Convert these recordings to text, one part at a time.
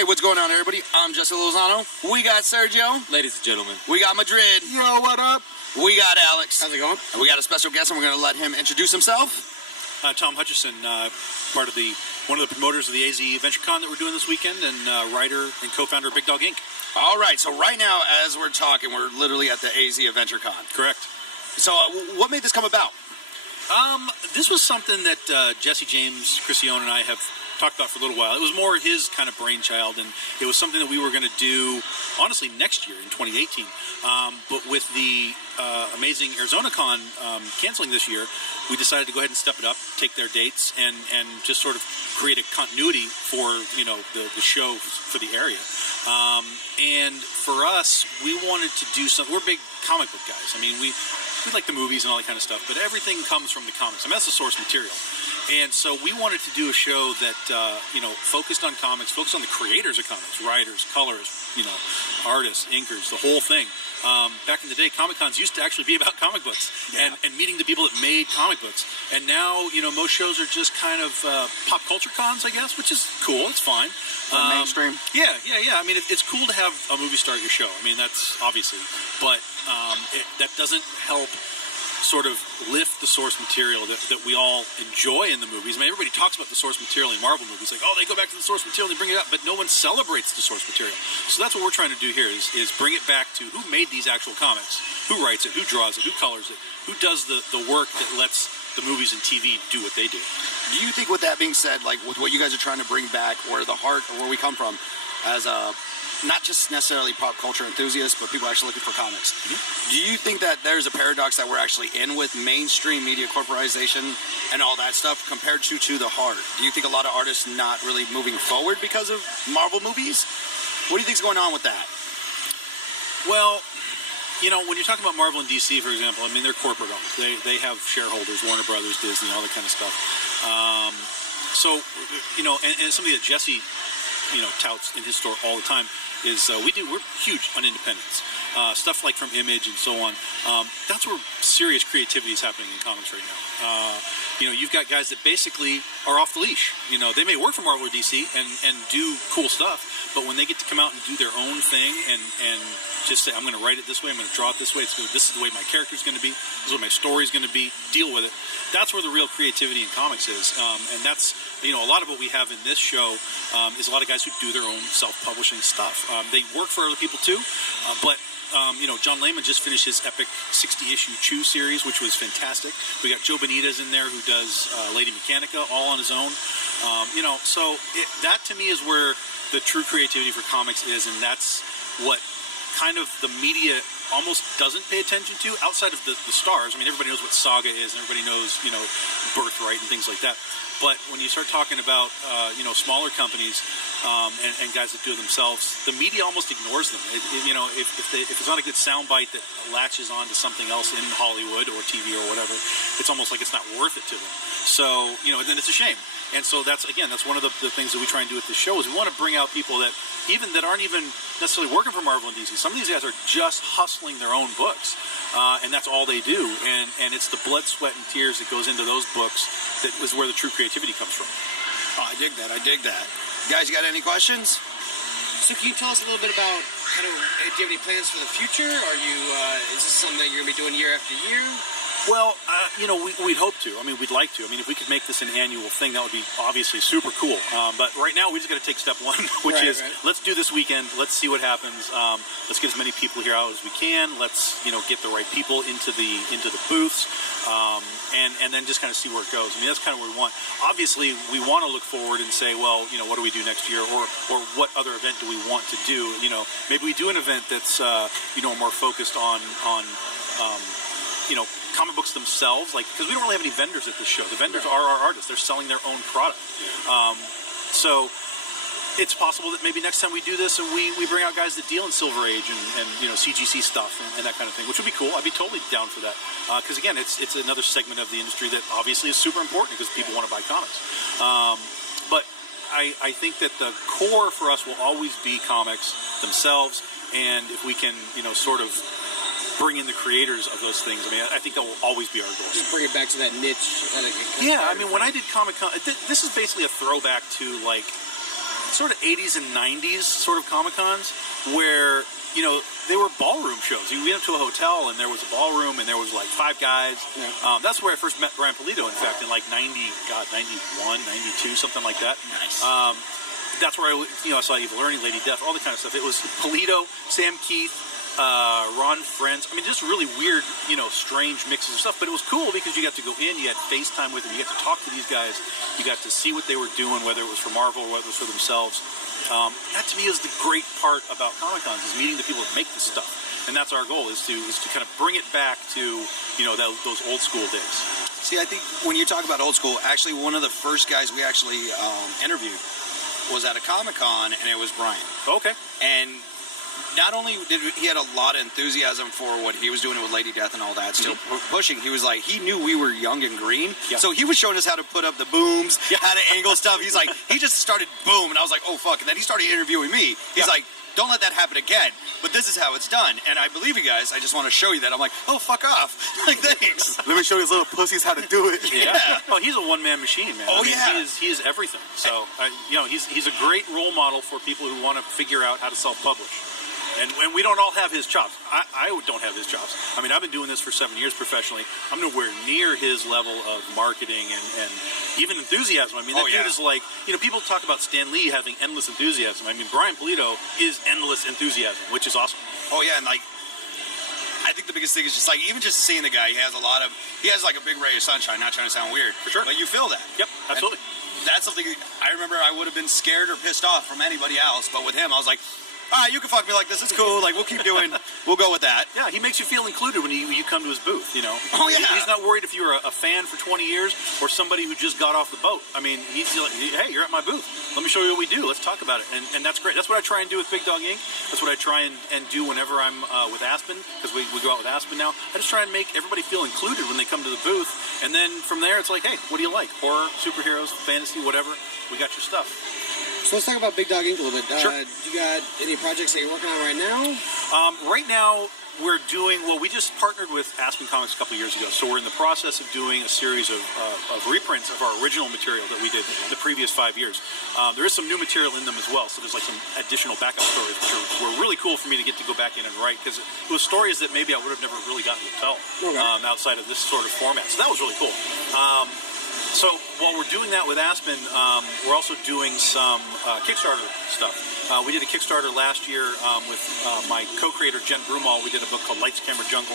Hey, what's going on, everybody? I'm Jesse Lozano. We got Sergio. Ladies and gentlemen. We got Madrid. Yo, what up? We got Alex. How's it going? And we got a special guest, and we're going to let him introduce himself. Tom Hutchison, one of the promoters of the AZ Eventure Con that we're doing this weekend, and writer and co-founder of Big Dog Inc. All right, so right now, as we're talking, we're literally at the AZ Eventure Con. Correct. So what made this come about? This was something that Jesse James, Crissione, and I have talked about for a little while. It was more his kind of brainchild, and it was something that we were going to do, honestly, next year in 2018. But with the amazing Arizona Con canceling this year, we decided to go ahead and step it up, take their dates, and just sort of create a continuity for the show for the area. And for us, we wanted to do something. We're big comic book guys. I mean, we like the movies and all that kind of stuff, but everything comes from the comics. I mean, that's the source material. And so we wanted to do a show that, focused on comics, focused on the creators of comics, writers, colorists, artists, inkers, the whole thing. Back in the day, Comic Cons used to actually be about comic books and meeting the people that made comic books. And now, most shows are just kind of pop culture cons, I guess, which is cool. It's fine. Mainstream? Yeah. I mean, it's cool to have a movie star at your show. I mean, that's obviously. But that doesn't help sort of lift the source material that we all enjoy in the movies. I mean, everybody talks about the source material in Marvel movies, like, oh, they go back to the source material and they bring it up, but no one celebrates the source material. So that's what we're trying to do here is bring it back to who made these actual comics, who writes it, who draws it, who colors it, who does the work that lets the movies and TV do what they do. Do you think, with that being said, like with what you guys are trying to bring back, where the heart or where we come from as a not just necessarily pop culture enthusiasts, but people actually looking for comics. Mm-hmm. Do you think that there's a paradox that we're actually in with mainstream media corporatization and all that stuff compared to the heart? Do you think a lot of artists not really moving forward because of Marvel movies? What do you think's going on with that? Well, when you're talking about Marvel and DC, for example, I mean, they're corporate owned. They have shareholders, Warner Brothers, Disney, all that kind of stuff. And something that Jesse, touts in his store all the time is we're huge on independents. Stuff like from Image and so on. That's where serious creativity is happening in comics right now. You've got guys that basically are off the leash. They may work for Marvel or DC and do cool stuff, but when they get to come out and do their own thing and just say, I'm going to write it this way, I'm going to draw it this way, this is the way my character's going to be, this is what my story's going to be, deal with it. That's where the real creativity in comics is. And that's, a lot of what we have in this show is a lot of guys who do their own self-publishing stuff. They work for other people too, but John Layman just finished his epic 60-issue Chew series, which was fantastic. We got Joe Benitez in there who does Lady Mechanica all on his own. So that to me is where the true creativity for comics is, and that's what kind of the media almost doesn't pay attention to outside of the stars. I mean, everybody knows what Saga is, and everybody knows, Birthright and things like that. But when you start talking about, smaller companies and guys that do it themselves, the media almost ignores them. If it's not a good soundbite that latches on to something else in Hollywood or TV or whatever, it's almost like it's not worth it to them. So, then it's a shame. And so that's one of the things that we try and do with this show is we want to bring out people that aren't even necessarily working for Marvel and DC. Some of these guys are just hustling their own books, and that's all they do. And it's the blood, sweat, and tears that goes into those books that is where the true creativity comes from. Oh, I dig that. Guys, you got any questions? So can you tell us a little bit about do you have any plans for the future? Is this something that you're going to be doing year after year? Well, we'd hope to. I mean, we'd like to. I mean, if we could make this an annual thing, that would be obviously super cool. But right now, we just got to take step one, which is let's do this weekend. Let's see what happens. Let's get as many people here out as we can. Let's get the right people into the booths, and then just kind of see where it goes. I mean, that's kind of what we want. Obviously, we want to look forward and say, well, what do we do next year, or what other event do we want to do? Maybe we do an event that's more focused on comic books themselves, because we don't really have any vendors at this show. The vendors are our artists. They're selling their own product. So it's possible that maybe next time we do this and we bring out guys that deal in Silver Age and CGC stuff and that kind of thing, which would be cool. I'd be totally down for that. Because again, it's another segment of the industry that obviously is super important because people want to buy comics. But I think that the core for us will always be comics themselves, and if we can, sort of bring in the creators of those things. I mean, I think that will always be our goal. Just bring it back to that niche. Yeah, I mean, when I did Comic-Con, this is basically a throwback to, sort of 80s and 90s sort of Comic-Cons where, you know, they were ballroom shows. You went up to a hotel and there was a ballroom and there was like 5 guys. Yeah. That's where I first met Brian Pulido, in fact, in like 91, 92, something like that. Nice. That's where I saw Evil Ernie, Lady Death, all the kind of stuff. It was Pulido, Sam Keith, Ron Friends. I mean, just really weird, you know, strange mixes of stuff. But it was cool because you got to go in, you had FaceTime with them, you got to talk to these guys, you got to see what they were doing, whether it was for Marvel or whether it was for themselves. That to me is the great part about Comic-Cons, is meeting the people that make this stuff. And that's our goal, is to kind of bring it back to, you know, those old school days. See, I think when you talk about old school, actually one of the first guys we actually interviewed was at a Comic-Con, and it was Brian. Okay. And not only did he had a lot of enthusiasm for what he was doing with Lady Death and all that, still pushing. He was like, he knew we were young and green, so he was showing us how to put up the booms, how to angle stuff. He's like, he just started boom, and I was like, oh fuck. And then he started interviewing me. He's like, don't let that happen again. But this is how it's done. And I believe you guys. I just want to show you that. I'm like, oh, fuck off. Like, thanks. Let me show these little pussies how to do it. Yeah. Oh, he's a one-man machine, man. Oh, I mean, he is everything. So, you know, he's a great role model for people who want to figure out how to self-publish. And we don't all have his chops. I don't have his chops. I mean, I've been doing this for 7 years professionally. I'm nowhere near his level of marketing and even enthusiasm. I mean, that dude is like, you know, people talk about Stan Lee having endless enthusiasm. I mean, Brian Pulido is endless enthusiasm, which is awesome. Oh, yeah, and like, I think the biggest thing is just like, even just seeing the guy, he has like a big ray of sunshine, not trying to sound weird. For sure. But you feel that. Yep, absolutely. And that's something I remember I would have been scared or pissed off from anybody else, but with him, I was like, all right, you can fuck me like this. It's cool. Like, we'll keep doing. We'll go with that. Yeah, he makes you feel included when you come to his booth, you know. Oh, yeah. He's not worried if you're a fan for 20 years or somebody who just got off the boat. I mean, he's like, hey, you're at my booth. Let me show you what we do. Let's talk about it. And that's great. That's what I try and do with Big Dog Inc. That's what I try and do whenever I'm with Aspen, because we go out with Aspen now. I just try and make everybody feel included when they come to the booth. And then from there, it's like, hey, what do you like? Horror, superheroes, fantasy, whatever. We got your stuff. So let's talk about Big Dog Inc. a little bit. Sure. You got any projects that you're working on right now? Right now, we're doing, well, we just partnered with Aspen Comics a couple years ago, so we're in the process of doing a series of reprints of our original material that we did the previous 5 years. There is some new material in them as well, so there's like some additional backup stories which were really cool for me to get to go back in and write, because it was stories that maybe I would have never really gotten to tell outside of this sort of format, so that was really cool. So while we're doing that with Aspen, we're also doing some Kickstarter stuff. We did a Kickstarter last year with my co-creator, Jen Broomall. We did a book called Lights, Camera, Jungle,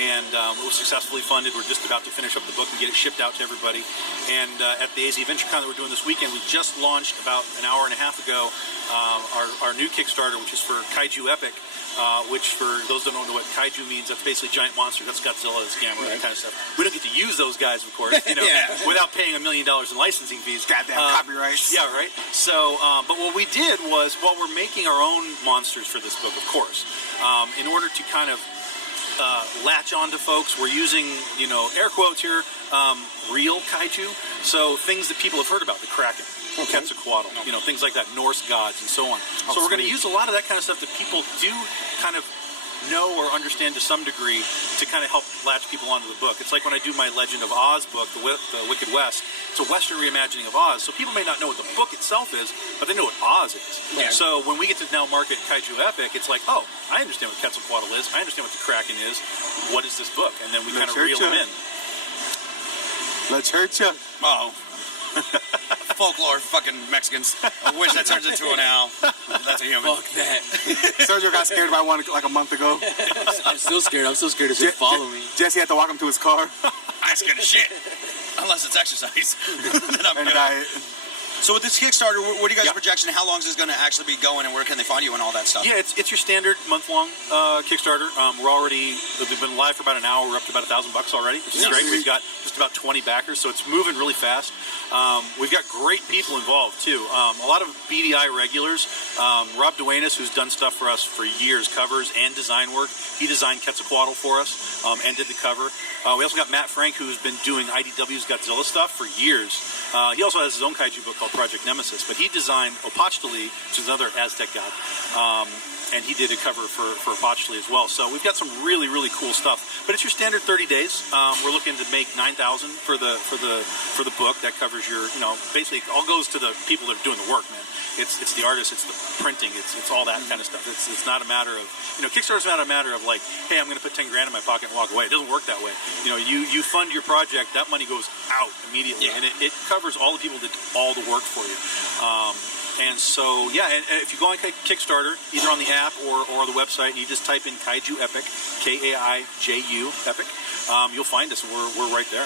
and it was successfully funded. We're just about to finish up the book and get it shipped out to everybody. And at the AZ Eventure Con that we're doing this weekend, we just launched about an hour and a half ago our new Kickstarter, which is for Kaiju Epic. Which, for those that don't know what kaiju means, that's basically giant monster. That's Godzilla, that's Gamera, that kind of stuff. We don't get to use those guys, of course, you know, without paying $1 million in licensing fees. Goddamn copyrights. Yeah, right. So, but what we did was, while we're making our own monsters for this book, of course, in order to kind of latch on to folks, we're using, you know, air quotes here, real kaiju. So things that people have heard about, the Kraken. Quetzalcoatl, you know, things like that, Norse gods, and so on. So we're going to use a lot of that kind of stuff that people do kind of know or understand to some degree to kind of help latch people onto the book. It's like when I do my Legend of Oz book, the Wicked West. It's a Western reimagining of Oz, so people may not know what the book itself is, but they know what Oz is. Yeah. So when we get to now market Kaiju Epic, it's like, oh, I understand what Quetzalcoatl is, I understand what the Kraken is, what is this book? And then we kind of reel them in. Let's hurt you. Uh-oh. Folklore, fucking Mexicans. I wish that turns into an owl. That's a human. Fuck that. Sergio got scared by one like a month ago. I'm still scared. I'm still scared to just follow me. Jesse had to walk him to his car. I ain't scared of shit. Unless it's exercise. Then I'm and good. diet. So with this Kickstarter, what are you guys' projection? How long is this going to actually be going, and where can they find you and all that stuff? Yeah, it's your standard month-long Kickstarter. We've been live for about an hour. We're up to about $1,000 already, which is great. We've got just about 20 backers, so it's moving really fast. We've got great people involved too. A lot of BDI regulars. Rob Duenas, who's done stuff for us for years, covers and design work. He designed Quetzalcoatl for us and did the cover. We also got Matt Frank, who's been doing IDW's Godzilla stuff for years. He also has his own kaiju book called Project Nemesis, but he designed Opochtli, which is another Aztec god, and he did a cover for Opochtli as well. So we've got some really, really cool stuff. But it's your standard 30 days. We're looking to make $9,000 for the book. That covers your, you know, basically it all goes to the people that are doing the work, man. It's the artist, it's the printing, it's all that kind of stuff. It's not a matter of, Kickstarter's not a matter of like, hey, I'm going to put 10 grand in my pocket and walk away. It doesn't work that way. You fund your project, that money goes out immediately, and it covers all the people that did all the work for you. And so, and if you go on Kickstarter, either on the app or the website, and you just type in Kaiju Epic, Kaiju Epic, you'll find us, and we're right there.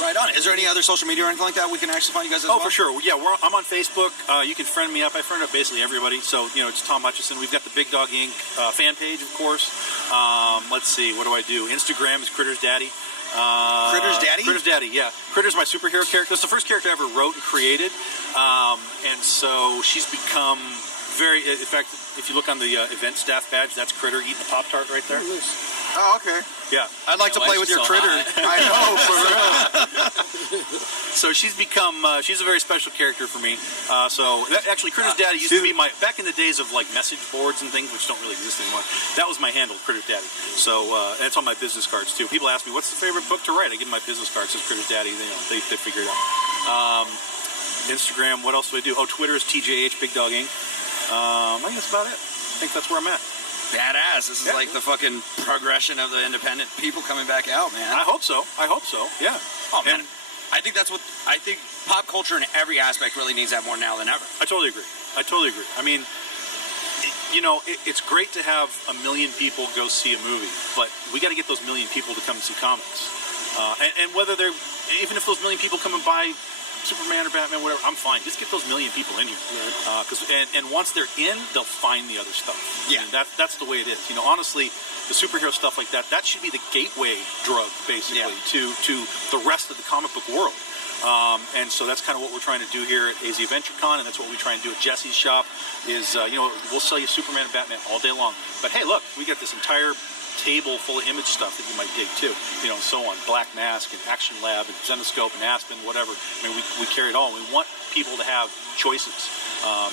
Right on. Is there any other social media or anything like that we can actually find you guys as well? Oh, for sure. Yeah, I'm on Facebook. You can friend me up. I friend up basically everybody. So, it's Tom Hutchison. We've got the Big Dog Inc. Fan page, of course. Let's see. What do I do? Instagram is Critters Daddy. Critters Daddy? Critters Daddy, yeah. Critter's my superhero character. It's the first character I ever wrote and created. And so she's become in fact, if you look on the event staff badge, that's Critter eating a Pop-Tart right there. Oh, okay. Yeah. I'd like to play with your critter. I know, for real. So she's become, she's a very special character for me. Actually, Critter's Daddy used to be back in the days of like message boards and things, which don't really exist anymore. That was my handle, Critter's Daddy. So that's on my business cards too. People ask me, what's the favorite book to write? I give them my business card. It says Critter's Daddy. They figure it out. Instagram, what else do I do? Oh, Twitter is TJH Big Dog Inc. I think that's about it. I think that's where I'm at. Badass. This is like the fucking progression of the independent people coming back out, man. I hope so. Yeah. Oh, man. I think pop culture in every aspect really needs that more now than ever. I totally agree. I mean, it's great to have 1 million people go see a movie, but we got to get those 1 million people to come and see comics. And whether even if those 1 million people come and buy Superman or Batman, whatever, I'm fine. Just get those 1 million people in here. And once they're in, they'll find the other stuff. Yeah. I mean, that's the way it is. Honestly, the superhero stuff like that should be the gateway drug, basically, to the rest of the comic book world. And so that's kind of what we're trying to do here at AZ Eventure Con, and that's what we try and do at Jesse's shop is, we'll sell you Superman and Batman all day long. But hey, look, we got this entire table full of image stuff that you might dig too, and so on. Black Mask and Action Lab and Zenoscope and Aspen, whatever. I mean, we carry it all. We want people to have choices,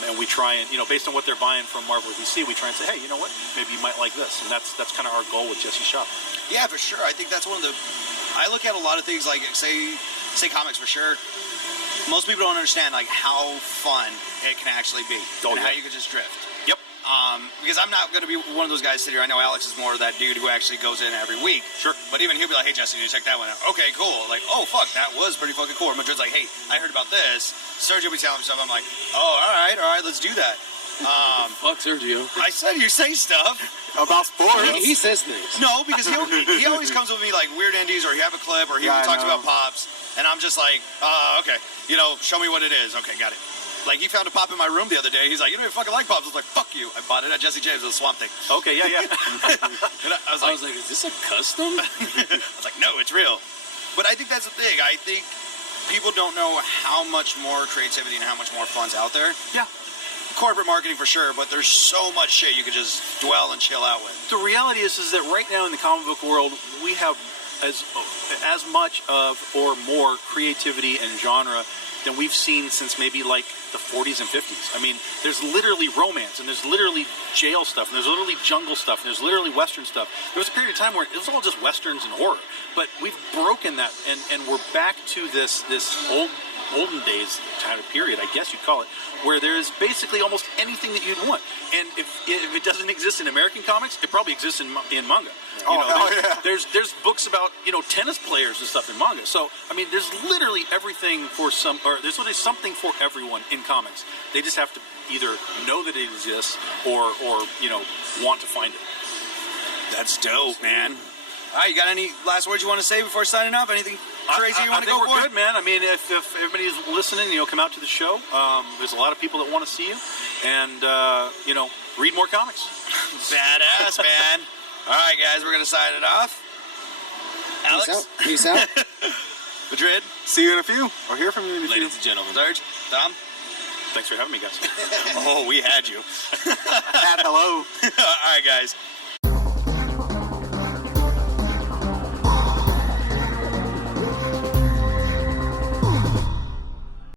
and we try and, based on what they're buying from Marvel or DC, we try and say, hey, you know what? Maybe you might like this, and that's kind of our goal with Jesse's shop. Yeah, for sure. I think that's one of the. I look at a lot of things like say comics for sure. Most people don't understand like how fun it can actually be, and how you can just drift. Yep. Because I'm not going to be one of those guys sitting here. I know Alex is more of that dude who actually goes in every week. Sure. But even he'll be like, hey, Jesse, you check that one out. Okay, cool. Like, oh, fuck, that was pretty fucking cool. Or Madrid's like, hey, I heard about this. Sergio will be telling me stuff. I'm like, oh, all right, let's do that. Fuck Sergio. I said you say stuff. About sports. He says things. No, because he always comes with me like weird indies, or he have a clip, or he talks about pops. And I'm just like, okay, show me what it is. Okay, got it. Like, he found a pop in my room the other day. He's like, you don't even fucking like pops. I was like, fuck you. I bought it at Jesse James, the Swamp Thing. Okay, yeah. And I was like, is this a custom? I was like, no, it's real. But I think that's the thing. I think people don't know how much more creativity and how much more fun's out there. Yeah. Corporate marketing for sure, but there's so much shit you could just dwell and chill out with. The reality is that right now in the comic book world, we have as much of or more creativity and genre than we've seen since maybe like the 40s and 50s. I mean, there's literally romance, and there's literally jail stuff, and there's literally jungle stuff, and there's literally Western stuff. There was a period of time where it was all just Westerns and horror, but we've broken that, and we're back to this olden days kind of period, I guess you'd call it, where there's basically almost anything that you'd want. And if it doesn't exist in American comics, it probably exists in manga. There's books about tennis players and stuff in manga. So I mean, there's literally everything there's literally something for everyone in comics. They just have to either know that it exists or want to find it. That's dope, man. All right, you got any last words you want to say before signing off? Anything crazy you want to go for? I think we're good, man. I mean, if everybody's listening, come out to the show. There's a lot of people that want to see you, and read more comics. Badass, man. All right, guys, we're gonna sign it off. Alex, Peace out. Madrid. See you in a few, or hear from you in a few. Ladies and gentlemen. Serge, Tom. Thanks for having me, guys. Oh, we had you. Hello. All right, guys.